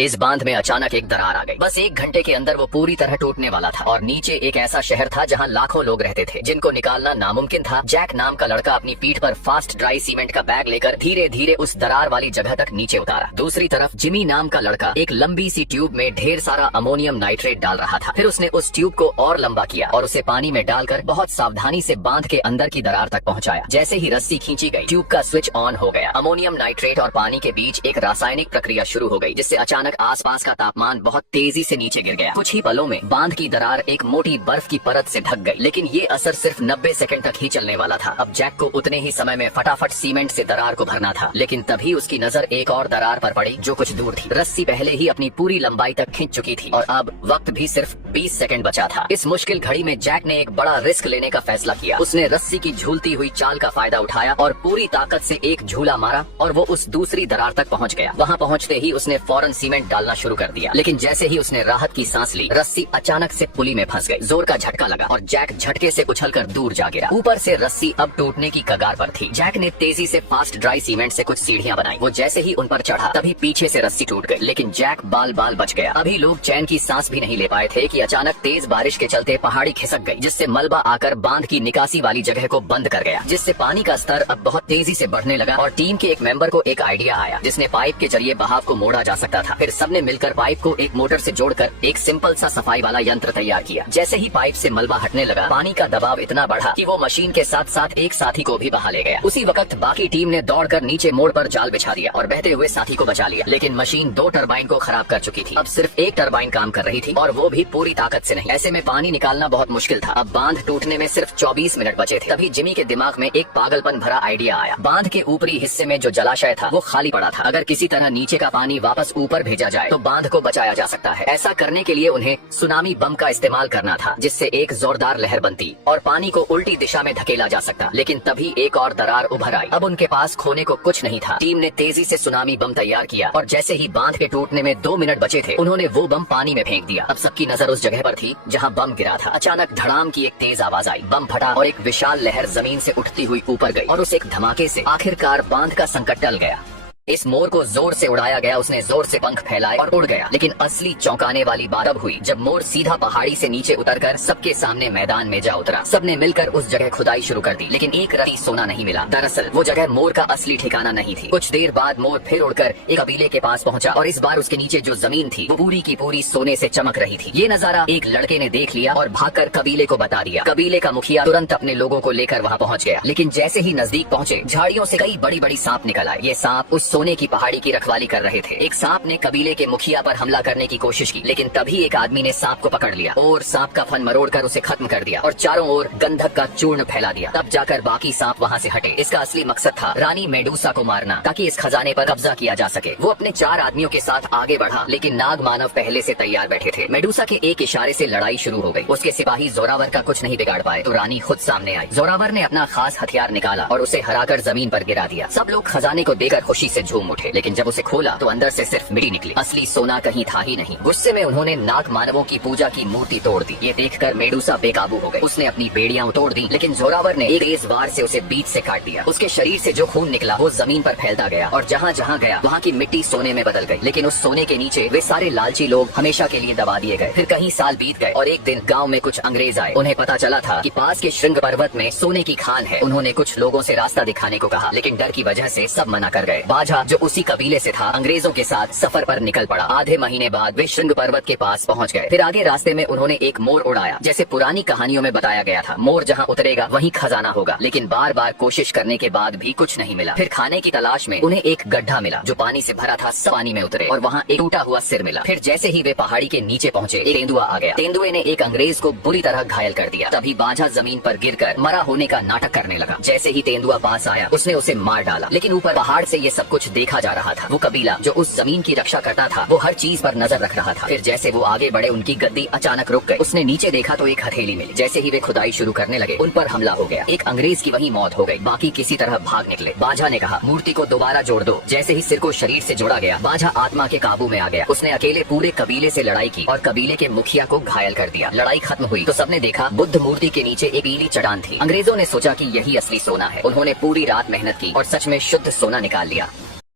इस बांध में अचानक एक दरार आ गई। बस 1 घंटे के अंदर वो पूरी तरह टूटने वाला था और नीचे एक ऐसा शहर था जहां लाखों लोग रहते थे जिनको निकालना नामुमकिन था। जैक नाम का लड़का अपनी पीठ पर फास्ट ड्राई सीमेंट का बैग लेकर धीरे धीरे उस दरार वाली जगह तक नीचे उतारा। दूसरी तरफ जिमी नाम का लड़का एक लंबी सी ट्यूब में ढेर सारा अमोनियम नाइट्रेट डाल रहा था। फिर उसने उस ट्यूब को और लंबा किया और उसे पानी में डालकर बहुत सावधानी से बांध के अंदर की दरार तक पहुंचाया। जैसे ही रस्सी खींची गई, ट्यूब का स्विच ऑन हो गया। अमोनियम नाइट्रेट और पानी के बीच एक रासायनिक प्रक्रिया शुरू हो गई जिससे अचानक आसपास का तापमान बहुत तेजी से नीचे गिर गया। कुछ ही पलों में बांध की दरार एक मोटी बर्फ की परत से ढक गई, लेकिन ये असर सिर्फ 90 सेकंड तक ही चलने वाला था। अब जैक को उतने ही समय में फटाफट सीमेंट से दरार को भरना था, लेकिन तभी उसकी नजर एक और दरार पर पड़ी जो कुछ दूर थी। रस्सी पहले ही अपनी पूरी लंबाई तक खींच चुकी थी और अब वक्त भी सिर्फ 20 सेकंड बचा था। इस मुश्किल घड़ी में जैक ने एक बड़ा रिस्क लेने का फैसला किया। उसने रस्सी की झूलती हुई चाल का फायदा उठाया और पूरी ताकत से एक झूला मारा और वो उस दूसरी दरार तक पहुंच गया। वहां पहुंचते ही उसने फौरन सीमेंट डालना शुरू कर दिया, लेकिन जैसे ही उसने राहत की सांस ली, रस्सी अचानक से पुली में फंस गई। जोर का झटका लगा और जैक झटके से उछलकर दूर जा गिरा। ऊपर से रस्सी अब टूटने की कगार पर थी। जैक ने तेजी से फास्ट ड्राई सीमेंट से कुछ सीढ़ियां बनाई। वो जैसे ही उन पर चढ़ा तभी पीछे से रस्सी टूट गई, लेकिन जैक बाल बाल बच गया। अभी लोग चैन की सांस भी नहीं ले पाए थे कि अचानक तेज बारिश के चलते पहाड़ी खिसक गई, जिससे मलबा आकर बांध की निकासी वाली जगह को बंद कर गया, जिससे पानी का स्तर अब बहुत तेजी से बढ़ने लगा। और टीम के एक मेंबर को एक आइडिया आया जिसने पाइप के जरिए बहाव को मोड़ा जा सकता था। फिर सबने मिलकर पाइप को एक मोटर से जोड़कर एक सिंपल सा सफाई वाला यंत्र तैयार किया। जैसे ही पाइप से मलबा हटने लगा, पानी का दबाव इतना बढ़ा कि वो मशीन के साथ साथ एक साथी को भी बहा ले गया। उसी वक्त बाकी टीम ने दौड़कर नीचे मोड़ पर जाल बिछा दिया और बहते हुए साथी को बचा लिया, लेकिन मशीन 2 टरबाइन को खराब कर चुकी थी। अब सिर्फ एक टरबाइन काम कर रही थी और वो भी पूरी ताकत से नहीं। ऐसे में पानी निकालना बहुत मुश्किल था। अब बांध टूटने में सिर्फ 24 मिनट बचे थे। तभी जिमी के दिमाग में एक पागलपन भरा आइडिया आया। बांध के ऊपरी हिस्से में जो जलाशय था वो खाली पड़ा था। अगर किसी तरह नीचे का पानी वापस ऊपर भेजा जाए तो बांध को बचाया जा सकता है। ऐसा करने के लिए उन्हें सुनामी बम का इस्तेमाल करना था, जिससे एक जोरदार लहर बनती और पानी को उल्टी दिशा में धकेला जा सकता। लेकिन तभी एक और दरार उभर आई। अब उनके पास खोने को कुछ नहीं था। टीम ने तेजी से सुनामी बम तैयार किया और जैसे ही बांध के टूटने में 2 मिनट बचे थे, उन्होंने वो बम पानी में फेंक दिया। अब सबकी नजर उस जगह पर थी जहां बम गिरा था। अचानक धड़ाम की एक तेज आवाज आई, बम फटा और एक विशाल लहर जमीन से उठती हुई ऊपर गई और उस एक धमाके से आखिरकार बांध का संकट टल गया। इस मोर को जोर से उड़ाया गया। उसने जोर से पंख फैलाए और उड़ गया। लेकिन असली चौंकाने वाली बात अब हुई जब मोर सीधा पहाड़ी से नीचे उतरकर सबके सामने मैदान में जा उतरा। सबने मिलकर उस जगह खुदाई शुरू कर दी, लेकिन एक रत्ती सोना नहीं मिला। दरअसल वो जगह मोर का असली ठिकाना नहीं थी। कुछ देर बाद मोर फिर उड़कर एक कबीले के पास पहुंचा और इस बार उसके नीचे जो जमीन थी वो पूरी की पूरी सोने से चमक रही थी। ये नजारा एक लड़के ने देख लिया और भागकर कबीले को बता दिया। कबीले का मुखिया तुरंत अपने लोगों को लेकर वहाँ पहुँच गया, लेकिन जैसे ही नजदीक पहुँचे, झाड़ियों से कई बड़ी बड़ी सांप निकल आए। ये सांप उस सोने की पहाड़ी की रखवाली कर रहे थे। एक सांप ने कबीले के मुखिया पर हमला करने की कोशिश की, लेकिन तभी एक आदमी ने सांप को पकड़ लिया और सांप का फन मरोड़कर उसे खत्म कर दिया और चारों ओर गंधक का चूर्ण फैला दिया। तब जाकर बाकी सांप वहाँ से हटे। इसका असली मकसद था रानी मेडूसा को मारना, ताकि इस खजाने पर कब्जा किया जा सके। वो अपने 4 आदमियों के साथ आगे बढ़ा, लेकिन नाग मानव पहले से तैयार बैठे थे। मेडूसा के एक इशारे से लड़ाई शुरू हो गई। उसके सिपाही जोरावर का कुछ नहीं बिगाड़ पाए तो रानी खुद सामने आई। जोरावर ने अपना खास हथियार निकाला और उसे हराकर जमीन पर गिरा दिया। सब लोग खजाने को देखकर खुशी से झूम उठे, लेकिन जब उसे खोला तो अंदर से सिर्फ मिट्टी निकली। असली सोना कहीं था ही नहीं। गुस्से में उन्होंने नाग मानवों की पूजा की मूर्ति तोड़ दी। ये देखकर मेडूसा बेकाबू हो गई। उसने अपनी बेड़ियां तोड़ दी, लेकिन जोरावर ने एक तेज वार से उसे बीच से काट दिया। उसके शरीर से जो खून निकला वो जमीन पर फैलता गया और जहाँ जहाँ गया वहाँ की मिट्टी सोने में बदल गई। लेकिन उस सोने के नीचे वे सारे लालची लोग हमेशा के लिए दबा दिए गए। फिर कई साल बीत गए और एक दिन गाँव में कुछ अंग्रेज आए। उन्हें पता चला था कि पास के श्रृंग पर्वत में सोने की खान है। उन्होंने कुछ लोगों से रास्ता दिखाने को कहा, लेकिन डर की वजह से सब मना कर गए। बाजा जो उसी कबीले से था, अंग्रेजों के साथ सफर पर निकल पड़ा। आधे महीने बाद वे श्रृंग पर्वत के पास पहुंच गए। फिर आगे रास्ते में उन्होंने एक मोर उड़ाया, जैसे पुरानी कहानियों में बताया गया था। मोर जहां उतरेगा वहीं खजाना होगा, लेकिन बार बार कोशिश करने के बाद भी कुछ नहीं मिला। फिर खाने की तलाश में उन्हें एक गड्ढा मिला जो पानी से भरा था। सब पानी में उतरे और वहाँ एक टूटा हुआ सिर मिला। फिर जैसे ही वे पहाड़ी के नीचे पहुँचे, एक तेंदुआ आ गया। तेंदुए ने एक अंग्रेज को बुरी तरह घायल कर दिया। तभी बाजा जमीन पर गिरकर मरा होने का नाटक करने लगा। जैसे ही तेंदुआ पास आया, उसने उसे मार डाला। लेकिन ऊपर पहाड़ से ये सब कुछ देखा जा रहा था। वो कबीला जो उस जमीन की रक्षा करता था वो हर चीज पर नजर रख रहा था। फिर जैसे वो आगे बढ़े, उनकी गद्दी अचानक रुक गई। उसने नीचे देखा तो एक हथेली मिली। जैसे ही वे खुदाई शुरू करने लगे, उन पर हमला हो गया। एक अंग्रेज की वहीं मौत हो गई, बाकी किसी तरह भाग निकले। बाजा ने कहा, मूर्ति को दोबारा जोड़ दो। जैसे ही सिर को शरीर से जोड़ा गया, बाजा आत्मा के काबू में आ गया। उसने अकेले पूरे कबीले से लड़ाई की और कबीले के मुखिया को घायल कर दिया। लड़ाई खत्म हुई तो सबने देखा बुद्ध मूर्ति के नीचे एक पीली चट्टान थी। अंग्रेजों ने सोचा कि यही असली सोना है। उन्होंने पूरी रात मेहनत की और सच में शुद्ध सोना निकाल लिया।